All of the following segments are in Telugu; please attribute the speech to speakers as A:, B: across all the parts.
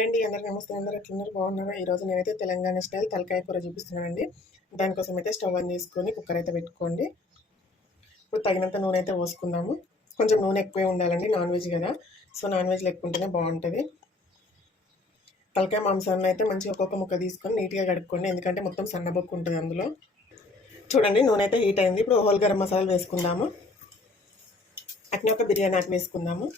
A: హాయ్ అండి. అందరికి నమస్తే. అందరు ఎట్లున్నారు బాగున్నారా? ఈరోజు నేనైతే తెలంగాణ స్టైల్ తలకాయ కూర చూపిస్తున్నానండి దానికోసం అయితే స్టవ్ ఆన్ చేసుకొని కుక్కర్ అయితే పెట్టుకోండి. ఇప్పుడు తగినంత నూనె అయితే పోసుకుందాము. కొంచెం నూనె ఎక్కువే ఉండాలండి నాన్ వెజ్ కదా. సో నాన్ వెజ్ లేకుంటేనే బాగుంటుంది. తలకాయ మాంసాన్ని అయితే మంచిగా ఒక్కొక్క ముక్క తీసుకొని నీట్గా కడుక్కోండి. ఎందుకంటే మొత్తం సన్నబొక్కు ఉంటుంది అందులో. చూడండి నూనె అయితే హీట్ అయింది. ఇప్పుడు హోల్ గరం మసాలాలు వేసుకుందాము. అట్నే ఒక బిర్యానీ ఆకు వేసుకుందాము.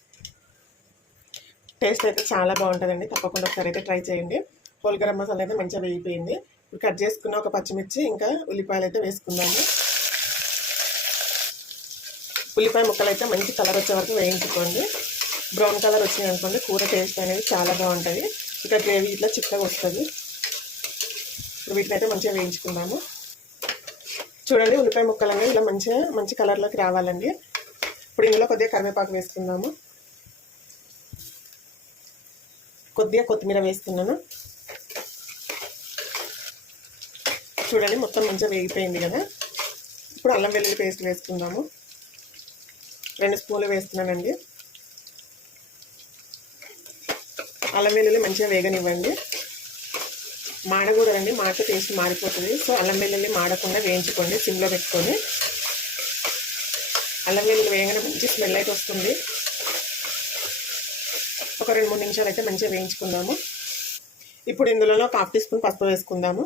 A: టేస్ట్ అయితే చాలా బాగుంటుందండి. తప్పకుండా ఒకసారి అయితే ట్రై చేయండి. హోల్ గరం మసాలా అయితే మంచిగా వేగిపోయింది. ఇప్పుడు కట్ చేసుకున్న ఒక పచ్చిమిర్చి ఇంకా ఉల్లిపాయలు అయితే వేసుకుందాము. ఉల్లిపాయ ముక్కలు అయితే మంచి కలర్ వచ్చే వరకు వేయించుకోండి. బ్రౌన్ కలర్ వచ్చింది అనుకోండి కూర టేస్ట్ అనేది చాలా బాగుంటుంది. ఇక గ్రేవీ ఇట్లా చిక్కగా వస్తుంది. ఇప్పుడు వీటిని అయితే మంచిగా వేయించుకుందాము. చూడండి ఉల్లిపాయ ముక్కలు అనేవి ఇలా మంచిగా మంచి కలర్లోకి రావాలండి. ఇప్పుడు ఇందులో కొద్దిగా కరివేపాకు వేసుకుందాము. కొద్దిగా కొత్తిమీర వేస్తున్నాను. చూడండి మొత్తం మంచిగా వేగిపోయింది కదా. ఇప్పుడు అల్లం వెల్లుల్లి పేస్ట్ వేసుకుందాము. రెండు స్పూన్లు వేస్తున్నానండి. అల్లం వెల్లుల్లి మంచిగా వేగనివ్వండి. మాడకూడదండి మాట టేస్ట్ మారిపోతుంది. సో అల్లం వెల్లుల్లి మాడకుండా వేయించుకోండి సిమ్లో పెట్టుకొని. అల్లం వెల్లుల్లి వేయగానే మంచి స్మెల్ అయితే వస్తుంది. ఒక రెండు మూడు నిమిషాలు అయితే మంచిగా వేయించుకుందాము. ఇప్పుడు ఇందులో ఒక హాఫ్ టీ స్పూన్ పసుపు వేసుకుందాము.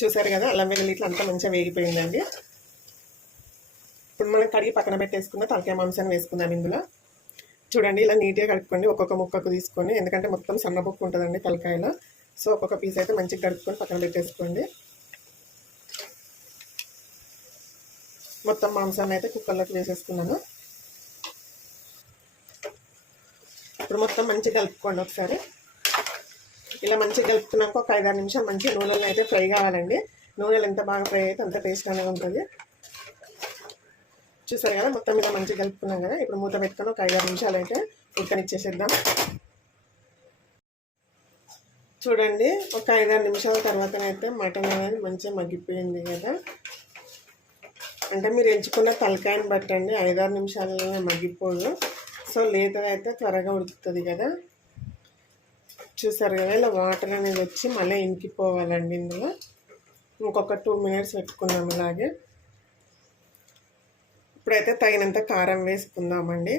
A: చూసారు కదా అల్లం వెల్లుల్లి ఇట్లా అంతా మంచిగా వేగిపోయిందండి. ఇప్పుడు మనం కడిగి పక్కన పెట్టేసుకున్న తలకాయ మాంసాన్ని వేసుకుందాం ఇందులో. చూడండి ఇలా నీట్గా కడుక్కోండి. ఒక్కొక్క ముక్కకు తీసుకొని ఎందుకంటే మొత్తం సన్నబొక్కు ఉంటుందండి తలకాయలో. సో ఒక్కొక్క పీస్ అయితే మంచిగా కడుక్కొని పక్కన పెట్టేసుకోండి. మొత్తం మాంసాన్ని అయితే కుక్కర్లోకి వేసేసుకున్నాను. ఇప్పుడు మొత్తం మంచిగా కలుపుకోండి ఒకసారి. ఇలా మంచిగా కలుపుకున్నాక ఒక ఐదారు నిమిషాలు మంచిగా నూనెలను అయితే ఫ్రై కావాలండి. నూనెలు ఎంత బాగా ఫ్రై అయితే అంత టేస్ట్ అనేది ఉంటుంది. చూసారు కదా మొత్తం ఇలా మంచిగా కలుపుకున్నాం కదా. ఇప్పుడు మూత పెట్టుకొని ఒక ఐదారు నిమిషాలు అయితే ఉడకనిచ్చేసేద్దాం. చూడండి ఒక ఐదారు నిమిషాల తర్వాతనైతే మటన్ అనేది మంచిగా మగ్గిపోయింది కదా. అంటే మీరు ఎంచుకున్న తలకాయని బట్టండి ఐదారు నిమిషాలలోనే మగ్గిపోదు. సో లేతదైతే అయితే త్వరగా ఉడుకుతుంది కదా. చూసారు కదా ఇలా వాటర్ అనేది వచ్చి మళ్ళీ ఇంకిపోవాలండి ఇందులో. ఇంకొక టూ మినిట్స్ పెట్టుకున్నాం ఇలాగే. ఇప్పుడైతే తగినంత కారం వేసుకుందామండి.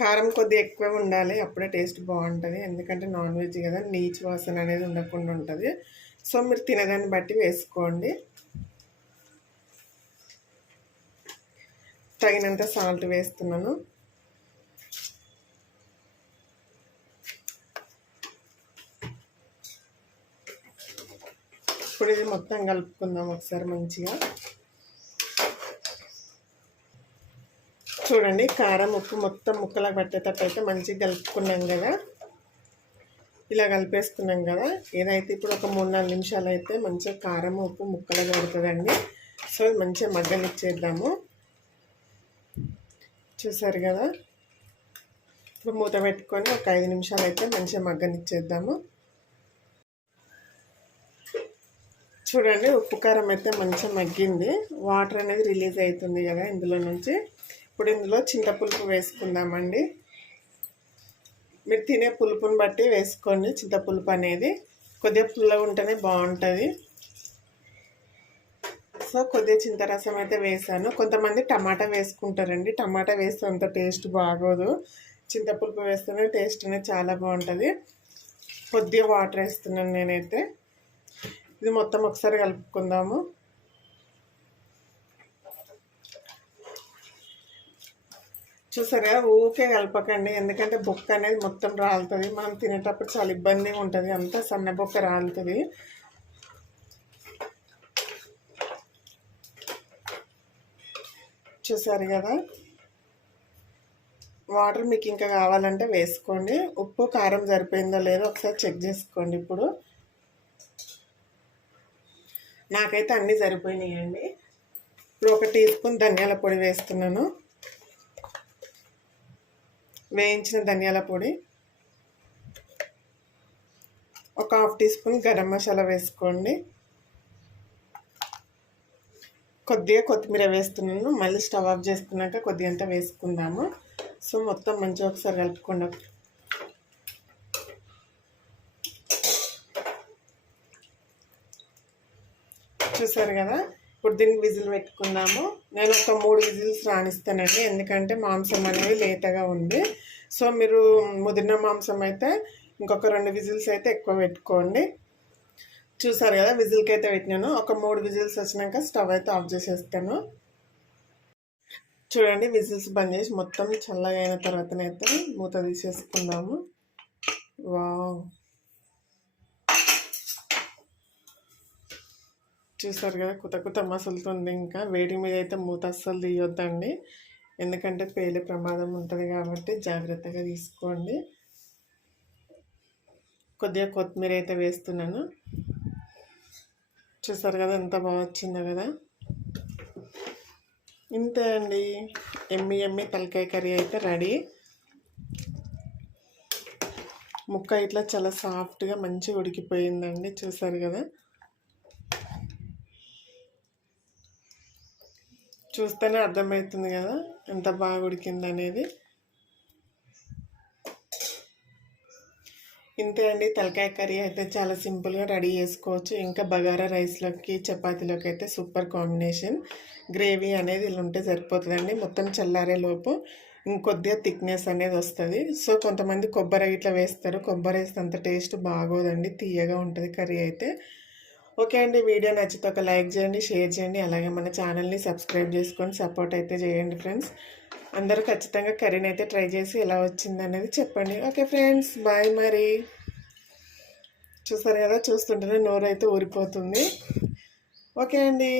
A: కారం కొద్దిగా ఎక్కువ ఉండాలి అప్పుడే టేస్ట్ బాగుంటుంది. ఎందుకంటే నాన్ వెజ్ కదా నీచు వాసన అనేది ఉండకుండా ఉంటుంది. సో మీరు తినదాన్ని బట్టి వేసుకోండి. తగినంత సాల్ట్ వేస్తున్నాను. ఇప్పుడు ఇది మొత్తం కలుపుకుందాం ఒకసారి మంచిగా. చూడండి కారం ఉప్పు మొత్తం ముక్కలకు పట్టేటట్టు అయితే మంచిగా కలుపుకున్నాం కదా. ఇలా కలిపేసుకున్నాం కదా. ఏదైతే ఇప్పుడు ఒక మూడు నాలుగు నిమిషాలు అయితే మంచిగా కారం ఉప్పు ముక్కలు పడుతుందండి. సో మంచిగా మగ్గనిచ్చేద్దాము. చూసారు కదా? ఇప్పుడు మూత పెట్టుకొని ఒక ఐదు నిమిషాలు అయితే మంచిగా మగ్గనిచ్చేద్దాము. చూడండి ఉప్పు కారం అయితే మంచిగా మగ్గింది. వాటర్ అనేది రిలీజ్ అవుతుంది కదా ఇందులో నుంచి. ఇప్పుడు ఇందులో చింతపులుపు వేసుకుందామండి. మీరు తినే పులుపుని బట్టి వేసుకోండి చింతపులుపు అనేది. కొద్దిగా పుల్లగా ఉంటేనే బాగుంటుంది. సో కొద్దిగా చింతరసం అయితే వేసాను. కొంతమంది టమాటా వేసుకుంటారండి. టమాటా వేస్తే అంత టేస్ట్ బాగోదు. చింతపులుపు వేస్తేనే టేస్ట్ అనేది చాలా బాగుంటుంది. కొద్దిగా వాటర్ వేస్తున్నాను నేనైతే. ఇది మొత్తం ఒకసారి కలుపుకుందాము. చూసారా ఊకే కలపకండి. ఎందుకంటే బొక్క అనేది మొత్తం రాలుతుంది. మనం తినేటప్పుడు చాలా ఇబ్బందిగా ఉంటుంది. అంతా సన్న బొక్క రాలుతుంది. చూసారు కదా? వాటర్ మీకు ఇంకా కావాలంటే వేసుకోండి. ఉప్పు కారం సరిపోయిందో లేదో ఒకసారి చెక్ చేసుకోండి ఇప్పుడు. నాకైతే అన్నీ సరిపోయినాయండి. ఇప్పుడు ఒక టీ స్పూన్ ధనియాల పొడి వేస్తున్నాను. వేయించిన ధనియాల పొడి. ఒక half teaspoon garam masala వేసుకోండి. కొద్దిగా కొత్తిమీర వేస్తున్నాను. మళ్ళీ స్టవ్ ఆఫ్ చేసుకున్నాక కొద్దిగా అంతా వేసుకుందాము. సో మొత్తం మంచిగా ఒకసారి కలుపుకుండా చూసారు కదా? ఇప్పుడు దీనికి విజిల్ పెట్టుకుందాము. నేను ఒక మూడు విజిల్స్ రాణిస్తానండి. ఎందుకంటే మాంసం అనేది లేతగా ఉంది. సో మీరు ముదిరిన మాంసం అయితే ఇంకొక రెండు విజిల్స్ అయితే ఎక్కువ పెట్టుకోండి. చూసారు కదా విజిల్కి అయితే పెట్టినాను. ఒక మూడు విజిల్స్ వచ్చినాక స్టవ్ అయితే ఆఫ్ చేసేస్తాను. చూడండి విజిల్స్ బంద్ చేసి మొత్తం చల్లగా అయిన తర్వాతనైతే మూత తీసేసుకుందాము. వావ్! చూసారు కదా కుత కుత మసులుతుంది ఇంకా. వేడి మీద అయితే మూత అస్సలు తీయొద్దండి. ఎందుకంటే పేలే ప్రమాదం ఉంటుంది కాబట్టి జాగ్రత్తగా తీసుకోండి. కొద్దిగా కొత్తిమీర అయితే వేస్తున్నాను. చూసారు కదా ఎంత బాగా వచ్చిందో కదా. ఇంతే అండి. ఎమ్మి ఎమ్మి తలకాయ కర్రీ అయితే రెడీ. ముక్క ఇట్లా చాలా సాఫ్ట్గా మంచిగా ఉడికిపోయిందండి చూసారు కదా. చూస్తేనే అర్థమవుతుంది కదా ఎంత బాగా ఉడికింది ఇంతే అండి. తలకాయ కర్రీ అయితే చాలా సింపుల్గా రెడీ చేసుకోవచ్చు. ఇంకా బగారా రైస్లోకి చపాతీలోకి అయితే సూపర్ కాంబినేషన్. గ్రేవీ అనేది ఇలా ఉంటే సరిపోతుందండి. మొత్తం చల్లారే లోపు ఇంకొద్దిగా థిక్నెస్ అనేది వస్తుంది. సో కొంతమంది కొబ్బరి ఇట్లా వేస్తారు. కొబ్బరి వేస్తే అంత టేస్ట్ బాగోదండి. తీయగా ఉంటుంది కర్రీ అయితే. ఓకే అండి. వీడియో నచ్చితే ఒక లైక్ చేయండి షేర్ చేయండి. అలాగే మన ఛానల్ని సబ్స్క్రైబ్ చేసుకొని సపోర్ట్ అయితే చేయండి ఫ్రెండ్స్. అందరూ ఖచ్చితంగా కర్రీని అయితే ట్రై చేసి ఎలా వచ్చింది అనేది చెప్పండి. ఓకే ఫ్రెండ్స్ బాయ్ మరి. చూసారు కదా చూస్తుంటేనే నోరు అయితే ఊరిపోతుంది. ఓకే అండి.